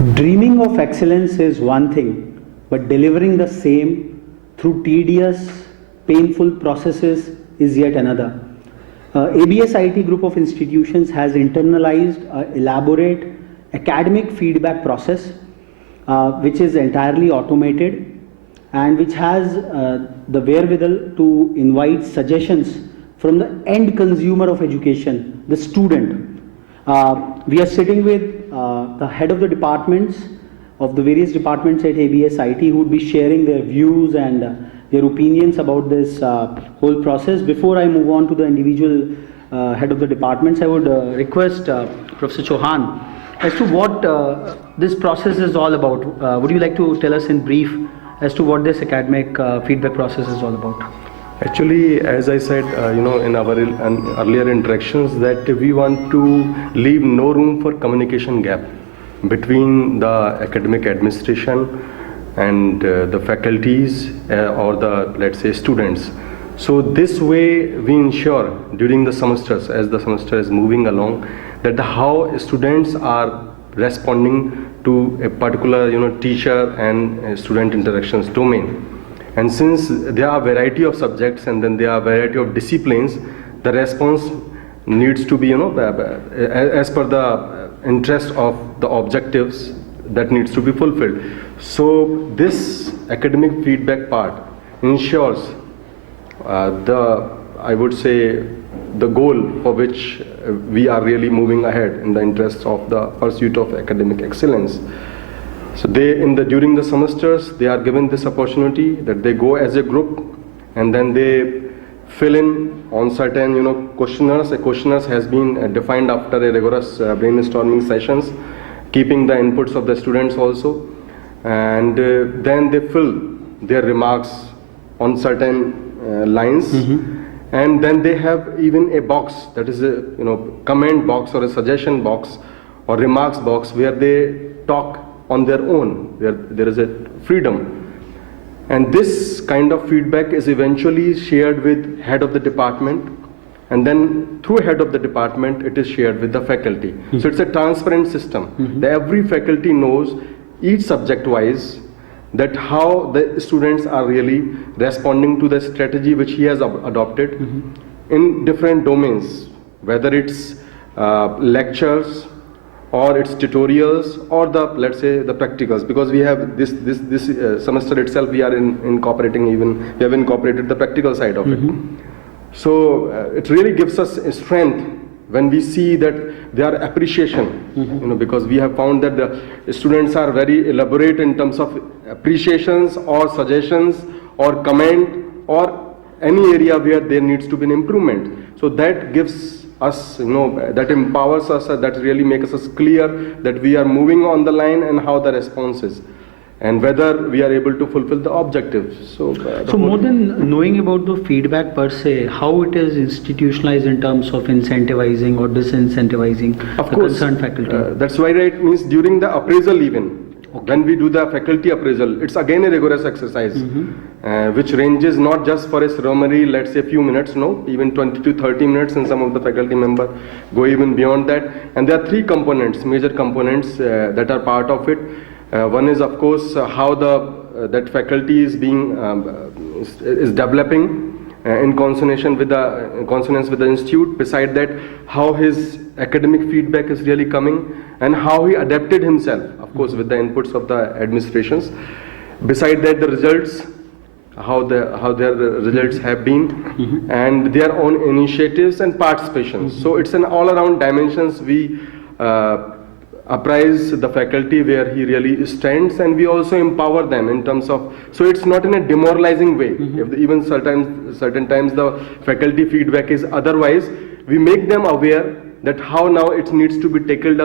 Dreaming of excellence is one thing, but delivering the same through tedious, painful processes is yet another. ABS IT group of institutions has internalized an elaborate academic feedback process, which is entirely automated and which has the wherewithal to invite suggestions from the end consumer of education, the student. We are sitting with the head of the departments of the various departments at ABS IT who would be sharing their views and their opinions about this whole process. Before I move on to the individual head of the departments, I would request Professor Chauhan as to what this process is all about. Would you like to tell us in brief as to what this academic feedback process is all about? Actually, as I said, in our earlier interactions, that we want to leave no room for communication gap between the academic administration and the faculties or the, let's say, students. So this way we ensure during the semesters, as the semester is moving along, that how students are responding to a particular teacher and student interactions domain. And since there are a variety of subjects and then there are a variety of disciplines, the response needs to be as per the interest of the objectives that needs to be fulfilled. So this academic feedback part ensures I would say the goal for which we are really moving ahead in the interest of the pursuit of academic excellence. So during the semesters, they are given this opportunity that they go as a group and then they fill in on certain questionnaires. A questionnaires has been defined after a rigorous brainstorming sessions, keeping the inputs of the students also, and then they fill their remarks on certain lines. And then they have even a box, that is a comment box or a suggestion box or remarks box, where they talk on their own, where there is a freedom. And this kind of feedback is eventually shared with head of the department, and then through head of the department it is shared with the faculty. So it's a transparent system. Every faculty knows each subject wise that how the students are really responding to the strategy which he has adopted in different domains, whether it's lectures or its tutorials or the, let's say, the practicals, because we have this semester itself we are incorporating, even we have incorporated the practical side of it. So it really gives us a strength when we see that their appreciation, because we have found that the students are very elaborate in terms of appreciations or suggestions or comment or any area where there needs to be an improvement. So that gives us, that empowers us, that really makes us clear that we are moving on the line and how the response is, and whether we are able to fulfill the objectives. So more than knowing about the feedback per se, how it is institutionalized in terms of incentivizing or disincentivizing the concerned faculty? That's why it means during the appraisal even, when we do the faculty appraisal, it's again a rigorous exercise, which ranges not just for a ceremony, let's say a few minutes, even 20 to 30 minutes, and some of the faculty members go even beyond that. And there are three components, major components that are part of it. One is, of course, how that faculty is being is developing in consonance with the institute. Beside that, how his academic feedback is really coming and how he adapted himself, of course, with the inputs of the administrations. Beside that, the results, how their results have been, and their own initiatives and participations. So it's an all-around dimensions. We apprise the faculty where he really stands, and we also empower them in terms of, so it's not in a demoralizing way. If even certain times the faculty feedback is otherwise, we make them aware that how now it needs to be tackled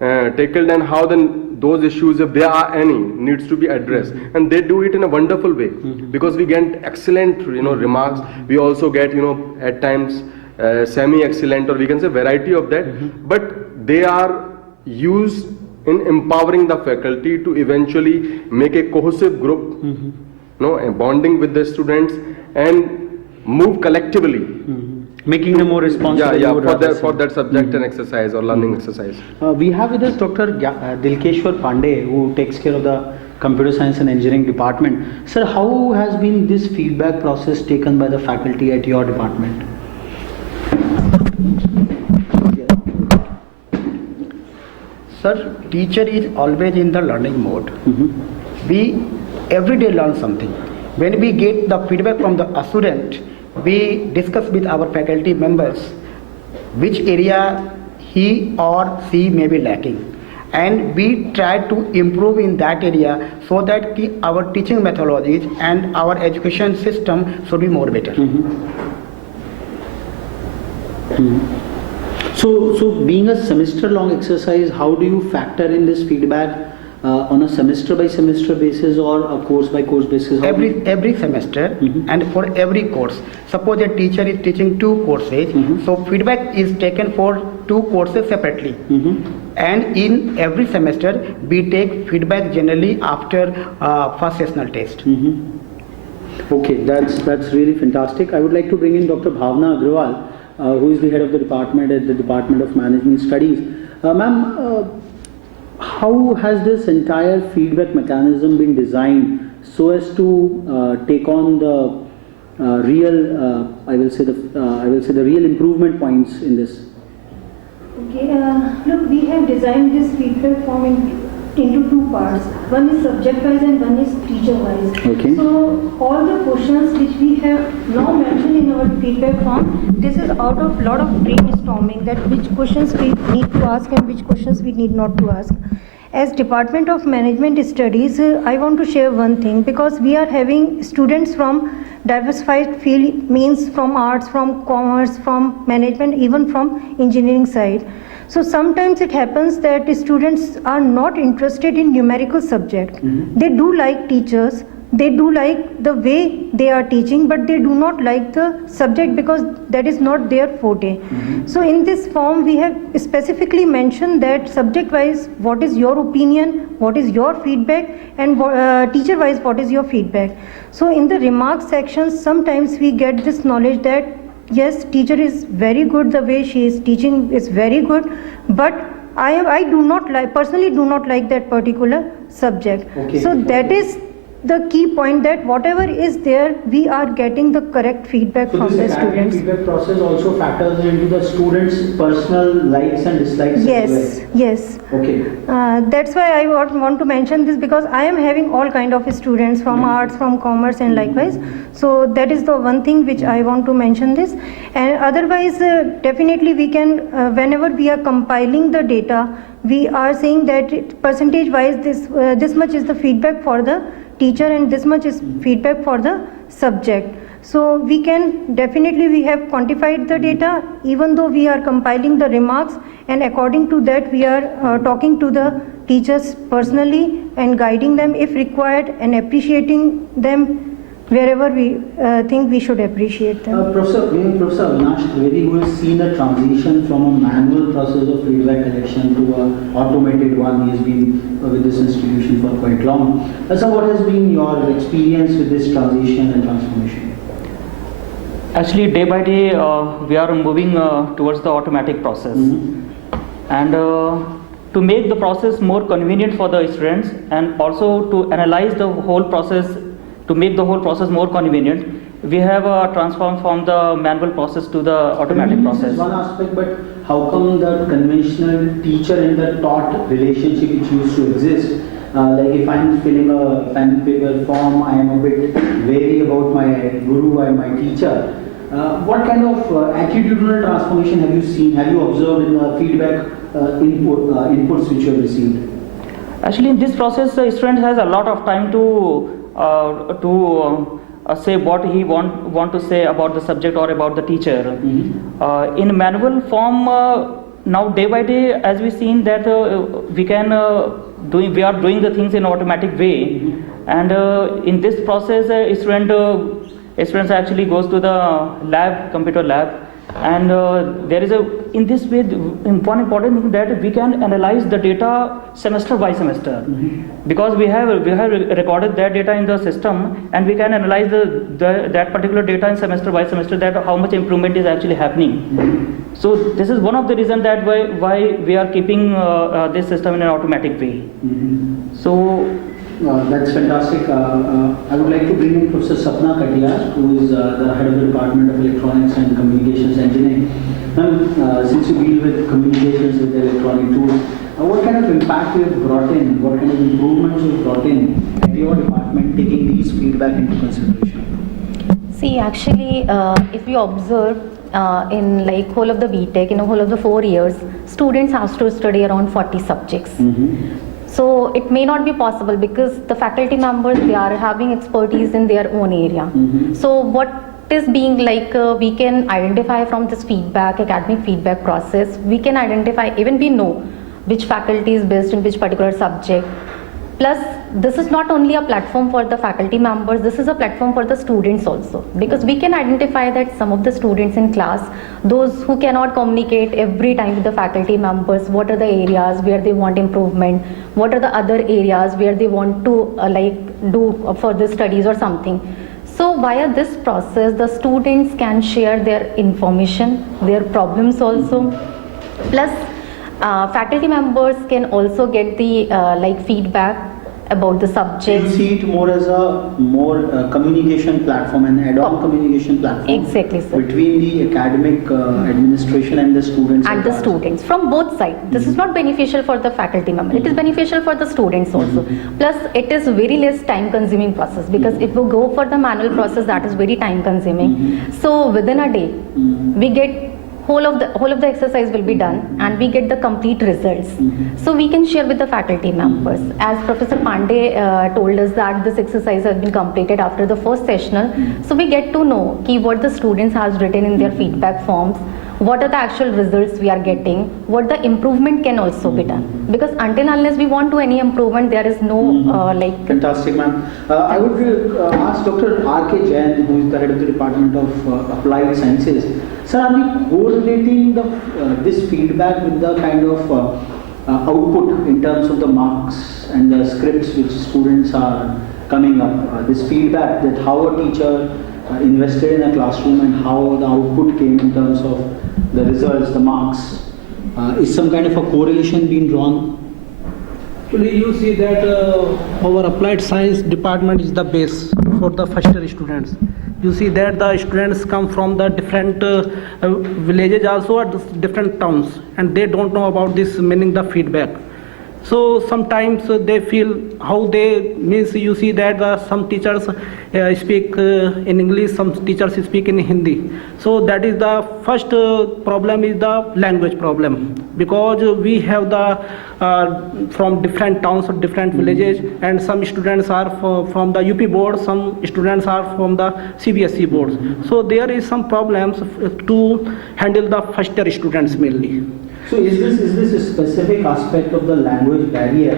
and how then those issues, if there are any, needs to be addressed. And they do it in a wonderful way, because we get excellent remarks. We also get at times semi-excellent, or we can say variety of that, but they are used in empowering the faculty to eventually make a cohesive group, a bonding with the students and move collectively Making them more responsible. Yeah, you would for rather that say. for that subject and exercise or learning exercise. We have with us Dr. Dilkeshwar Pandey, who takes care of the Computer Science and Engineering department. Sir, how has been this feedback process taken by the faculty at your department? Sir, teacher is always in the learning mode. We every day learn something. When we get the feedback from the student, we discuss with our faculty members which area he or she may be lacking, and we try to improve in that area so that our teaching methodologies and our education system should be more better. So being a semester-long exercise, how do you factor in this feedback on a semester-by-semester basis or a course-by-course basis? Every semester and for every course. Suppose a teacher is teaching 2 courses, so feedback is taken for 2 courses separately. And in every semester, we take feedback generally after first sessional test. Okay, that's really fantastic. I would like to bring in Dr. Bhavna Agrawal, who is the head of the department at the Department of Management Studies. Ma'am, how has this entire feedback mechanism been designed so as to take on the real, I will say the real improvement points in this? Okay, look, we have designed this feedback form into 2 parts. One is subject-wise and one is teacher-wise. Okay. So all the questions which we have now mentioned in our feedback form, this is out of lot of brainstorming that which questions we need to ask and which questions we need not to ask. As Department of Management Studies, I want to share one thing, because we are having students from diversified field, means from arts, from commerce, from management, even from engineering side. So sometimes it happens that students are not interested in numerical subject. They do like teachers, they do like the way they are teaching, but they do not like the subject because that is not their forte. So in this form we have specifically mentioned that subject wise what is your opinion, what is your feedback, and teacher wise what is your feedback. So in the remarks section sometimes we get this knowledge that yes, teacher is very good, the way she is teaching is very good, but I do not like, personally do not like that particular subject. Okay. So that is the key point, that whatever is there, we are getting the correct feedback So from the this academic students. feedback process also factors into the students' personal likes and dislikes Yes, as well. yes. Okay. That's why I want to mention this, because I am having all kind of students from arts, from commerce, and likewise. So that is the one thing which I want to mention this. And otherwise, definitely we can, whenever we are compiling the data, we are saying that percentage wise this much is the feedback for the teacher and this much is feedback for the subject. So we can definitely, we have quantified the data, even though we are compiling the remarks, and according to that we are talking to the teachers personally and guiding them if required and appreciating them wherever we think we should appreciate them. Professor Avinash Trivedi, who has seen a transition from a manual process of feedback collection to an automated one. He has been with this institution for quite long. So what has been your experience with this transition and transformation? Actually, day by day, we are moving towards the automatic process. And to make the process more convenient for the students, and also to analyze the whole process, to make the whole process more convenient, we have transformed from the manual process to the automatic This is process. one aspect, but how come the conventional teacher and the taught relationship which used to exist? Like if I'm filling a pen and paper form, I am a bit wary about my guru and my teacher. What kind of attitudinal transformation have you seen? Have you observed in the feedback inputs which you have received? Actually, in this process, the student has a lot of time to say what he want to say about the subject or about the teacher. In manual form, now day by day, as we seen that we are doing the things in automatic way, and in this process, students actually goes to the lab, computer lab, And there is in this way, one important thing that we can analyze the data semester by semester, because we have recorded that data in the system, and we can analyze that particular data in semester by semester, that how much improvement is actually happening. So this is one of the reasons that why we are keeping this system in an automatic way. So. That's fantastic. I would like to bring in Professor Sapna Katiyar, who is the head of the Department of Electronics and Communications Engineering. Ma'am, since you deal with communications with electronic tools, what kind of impact you have brought in, what kind of improvements you have brought in at your department, taking these feedback into consideration? See, actually, if you observe in like whole of the BTech, in a whole of the 4 years, students have to study around 40 subjects. So it may not be possible because the faculty members, they are having expertise in their own area. So what is being like, we can identify from this feedback, academic feedback process, we can identify, even we know which faculty is best in which particular subject. Plus, this is not only a platform for the faculty members, this is a platform for the students also, because we can identify that some of the students in class, those who cannot communicate every time with the faculty members, what are the areas where they want improvement, what are the other areas where they want to like do further studies or something. So via this process, the students can share their information, their problems also. Plus, faculty members can also get the like feedback about the subject. You see it more as a communication platform, an add-on communication platform. Exactly, sir. Between the academic administration and the students. And the students from both sides. This is not beneficial for the faculty member. It is beneficial for the students also. Plus, it is very less time-consuming process, because if we go for the manual process, that is very time-consuming. So within a day, we get whole of the exercise will be done, and we get the complete results. So we can share with the faculty members. As Professor Pandey told us that this exercise has been completed after the first sessional, so we get to know what the students has written in their feedback forms, what are the actual results we are getting, what the improvement can also be done. Because until unless we want to any improvement, there is no like. Fantastic, ma'am. I would ask Dr. R.K. Jain, who is the head of the Department of Applied Sciences. Sir, are we correlating this feedback with the kind of output in terms of the marks and the scripts which students are coming up? This feedback, that how a teacher invested in a classroom and how the output came in terms of the results, the marks, is some kind of a correlation being drawn? Actually, you see that our applied science department is the base for the first year students. You see that the students come from the different villages also, or different towns, and they don't know about this, meaning the feedback. So sometimes they feel how they means. You see that some teachers speak in English, some teachers speak in Hindi. So that is the first problem, is the language problem, because we have the from different towns or different villages, and some students are from the UP board, some students are from the CBSE boards. So there is some problems to handle the first year students mainly. So is this a specific aspect of the language barrier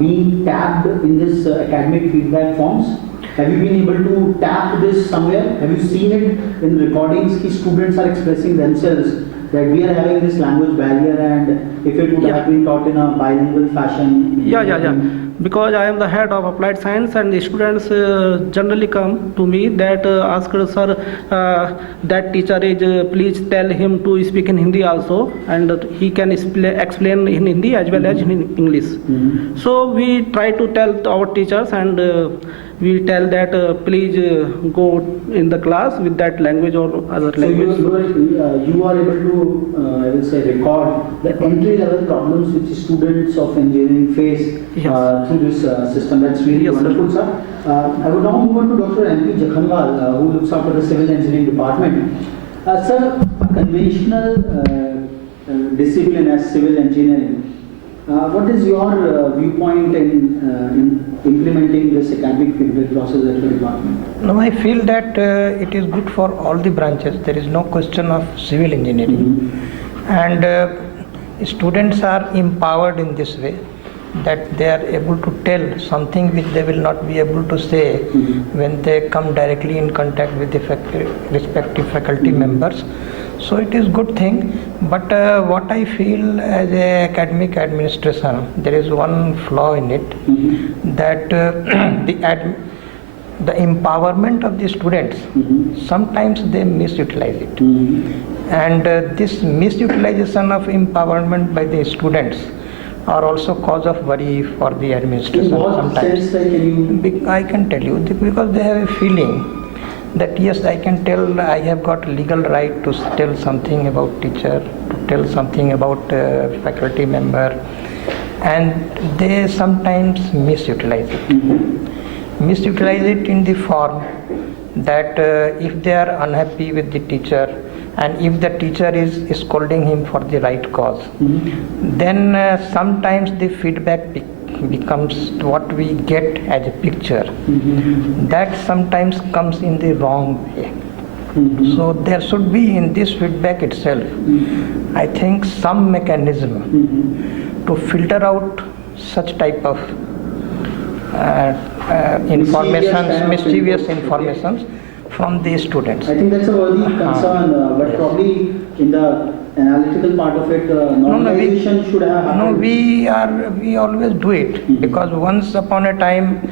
being tapped in this academic feedback forms? Have you been able to tap this somewhere? Have you seen it in recordings? Ki students are expressing themselves that we are having this language barrier, and if it would have been taught in a bilingual fashion. Yeah. Because I am the head of applied science, and the students generally come to me that ask, sir, that teacher is, please tell him to speak in Hindi also, and he can explain in Hindi as well as in English. So we try to tell our teachers, and we tell that please go in the class with that language or other language. So you are able to, I will say, record the entry level problems which students of engineering face through this system. That's really wonderful, sir. I would now move on to Dr. M.P. Jakhanwal, who looks after the civil engineering department. Sir, a conventional discipline as civil engineering, what is your viewpoint in implementing this academic feedback process at your department? No, I feel that it is good for all the branches. There is no question of civil engineering. And students are empowered in this way, that they are able to tell something which they will not be able to say when they come directly in contact with the respective faculty members. So it is good thing, but what I feel as a academic administration, there is one flaw in it, that the empowerment of the students, sometimes they misutilize it. And this misutilization of empowerment by the students are also cause of worry for the administration In what sometimes. sense, like, can you? I can tell you, because they have a feeling that yes, I can tell, I have got legal right to tell something about teacher, to tell something about faculty member, and they sometimes misutilize it. Misutilize it in the form that if they are unhappy with the teacher, and if the teacher is scolding him for the right cause, then sometimes the feedback becomes what we get as a picture. That sometimes comes in the wrong way. So there should be in this feedback itself, I think, some mechanism to filter out such type of mischievous informations from the students. I think that's a worthy concern, but probably in the analytical part of it, normalization should have happened. No, we always do it, because once upon a time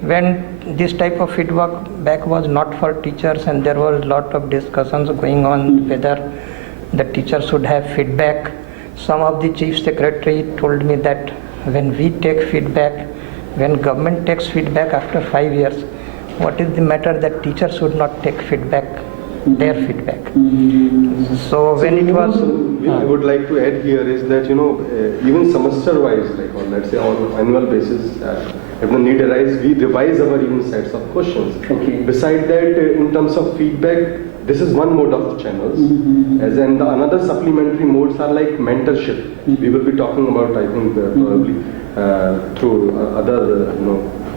when this type of feedback was not for teachers, and there was a lot of discussions going on whether the teacher should have feedback. Some of the chief secretary told me that when we take feedback, when government takes feedback after 5 years, what is the matter that teacher should not take feedback, their feedback? So when it was... I would like to add here is that, even semester wise, like on, let's say, on annual basis, if the need arises, we revise our even sets of questions. Okay. Beside that, in terms of feedback, this is one mode of channels, as in the another supplementary modes are like mentorship. We will be talking about, I think, probably through other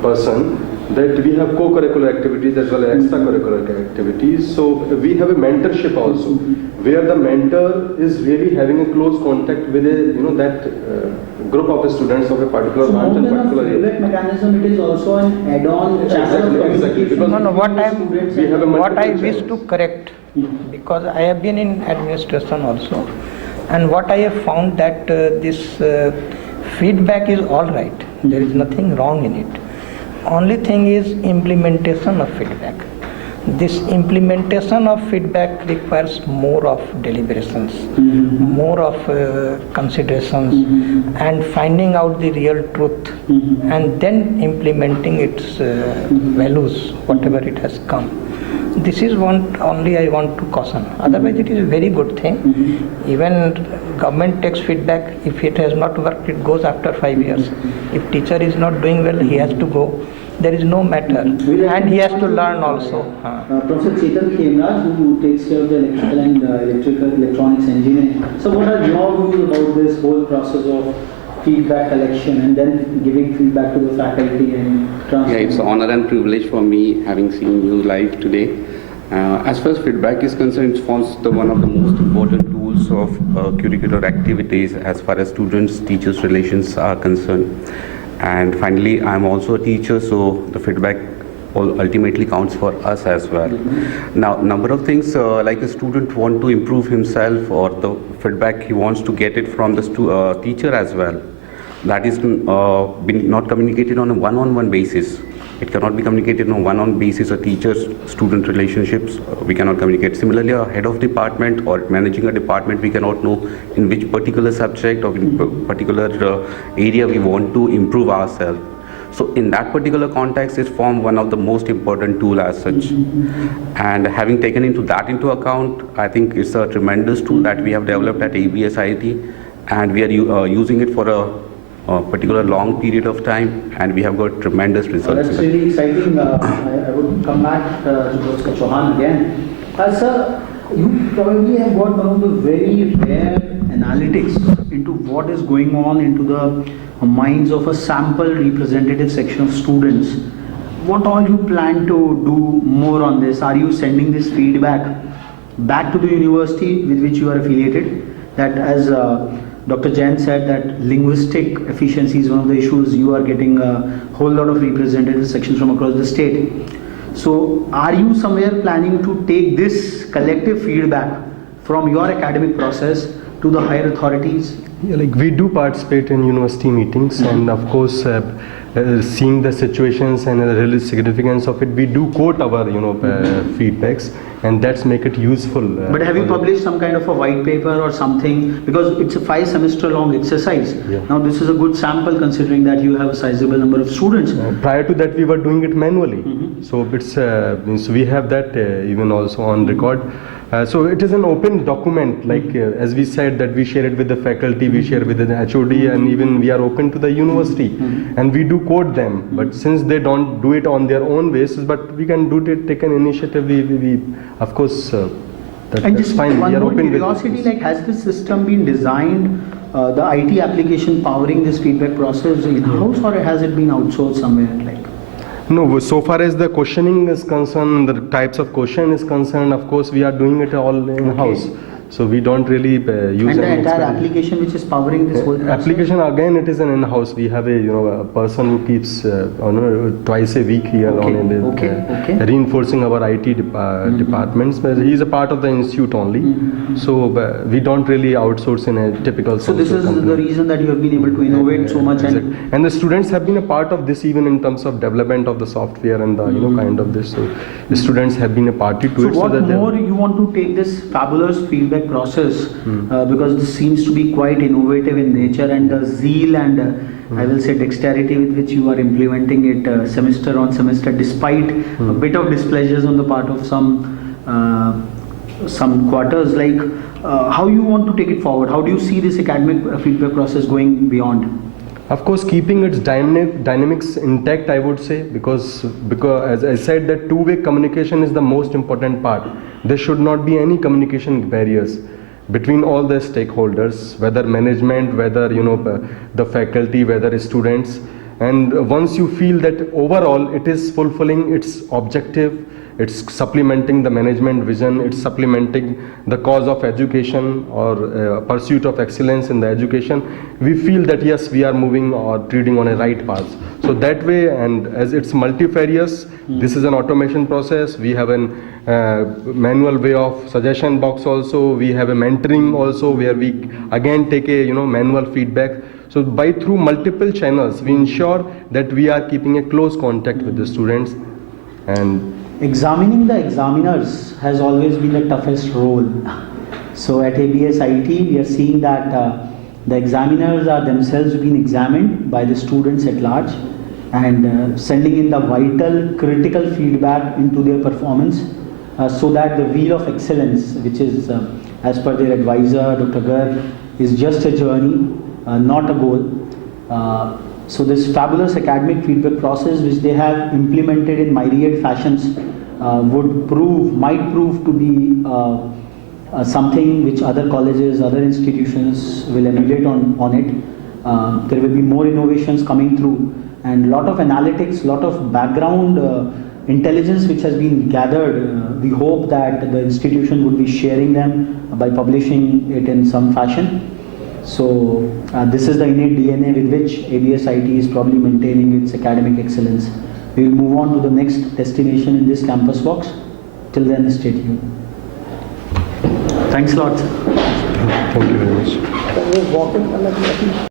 person, that we have co-curricular activities as well as extracurricular activities. So we have a mentorship also, where the mentor is really having a close contact with that group of students of a particular branch and particular area. Feedback mechanism, it is also an add-on channel of Exactly. communication. Because what I wish to correct, because I have been in administration also, and what I have found that this feedback is all right. There is nothing wrong in it. Only thing is implementation of feedback. This implementation of feedback requires more of deliberations, more of considerations, and finding out the real truth, and then implementing its values, whatever it has come. This is one only I want to caution. Otherwise, it is a very good thing. Even government takes feedback. If it has not worked, it goes after 5 years. If teacher is not doing well, he has to go. There is no matter, and he has to learn also. Professor Chetan Khemraj, who takes care of the electrical and electronics engineering. So what are your views about this whole process of feedback collection and then giving feedback to the faculty and transfer? Yeah, it's an honor and privilege for me having seen you live today. As far as feedback is concerned, it forms one of the most important tools of curricular activities as far as students-teachers relations are concerned. And finally, I'm also a teacher, so the feedback ultimately counts for us as well. Now, number of things like a student want to improve himself, or the feedback he wants to get it from the teacher as well. That is not communicated on a one-on-one basis. It cannot be communicated on a one-on-one basis. A teacher-student relationships, we cannot communicate. Similarly, a head of department or managing a department, we cannot know in which particular subject or in particular area we want to improve ourselves. So in that particular context, it forms one of the most important tool as such. And having taken into account, I think it's a tremendous tool that we have developed at ABSIT, and we are using it for a particular long period of time, and we have got tremendous results. That's really exciting. I would come back to Professor Chauhan again. Sir, you probably have got one of the very rare analytics into what is going on into the minds of a sample representative section of students. What all you plan to do more on this? Are you sending this feedback back to the university with which you are affiliated? That, as Dr. Jain said, that linguistic efficiency is one of the issues. You are getting a whole lot of representative sections from across the state. So are you somewhere planning to take this collective feedback from your academic process to the higher authorities? Yeah, like we do participate in university meetings, and of course, seeing the situations and the real significance of it, we do quote our feedbacks, and that's make it useful. But have you for the- published some kind of a white paper or something? Because it's a 5-semester long exercise. Yeah. Now this is a good sample considering that you have a sizable number of students. Prior to that, we were doing it manually. So it's means we have that even also on record. So it is an open document, like as we said that we share it with the faculty, we share with the HOD, and even we are open to the university, and we do quote them. But since they don't do it on their own basis, but we can do it, take an initiative. We of course And that's just fine. one We are more open with curiosity, this. like has this system been designed, the IT application powering this feedback process in-house, or has it been outsourced somewhere? Like, No, so far as the questioning is concerned, the types of question is concerned, of course, we are doing it all in-house. So we don't really use and the any entire external- application which is powering this whole process? Application again, it is an in-house. We have a person who keeps twice a week here Okay, on in okay. reinforcing our IT departments. But he is a part of the institute only, so we don't really outsource in a typical. So this software is company. the reason that you have been able to innovate so much. Exactly. And the students have been a part of this even in terms of development of the software and the kind of this. So the students have been a party to So it. what that they- more you want to take this fabulous feedback process, because this seems to be quite innovative in nature, and the zeal and I will say dexterity with which you are implementing it semester on semester, despite a bit of displeasures on the part of some quarters, like how you want to take it forward? How do you see this academic feedback process going beyond? Of course, keeping its dynamics intact, I would say, because as I said, that two-way communication is the most important part. There should not be any communication barriers between all the stakeholders, whether management, whether the faculty, whether students. And once you feel that overall it is fulfilling its objective, it's supplementing the management vision, it's supplementing the cause of education or pursuit of excellence in the education, we feel that yes, we are moving or treading on a right path. So that way, and as it's multifarious, this is an automation process. We have an manual way of suggestion box also. We have a mentoring also, where we again take a manual feedback. So by through multiple channels, we ensure that we are keeping a close contact with the students. And Examining the examiners has always been the toughest role. So at ABS IT, we are seeing that the examiners are themselves being examined by the students at large, and sending in the vital, critical feedback into their performance, so that the wheel of excellence, which is, as per their advisor, Dr. Garg, is just a journey, not a goal. So this fabulous academic feedback process, which they have implemented in myriad fashions, might prove to be something which other colleges, other institutions will emulate on it. There will be more innovations coming through, and lot of analytics, lot of background intelligence which has been gathered. We hope that the institution would be sharing them by publishing it in some fashion. So this is the innate DNA with which ABS IT is probably maintaining its academic excellence. We will move on to the next destination in this campus box. Till then, stay tuned. Thanks a lot. thank you very much.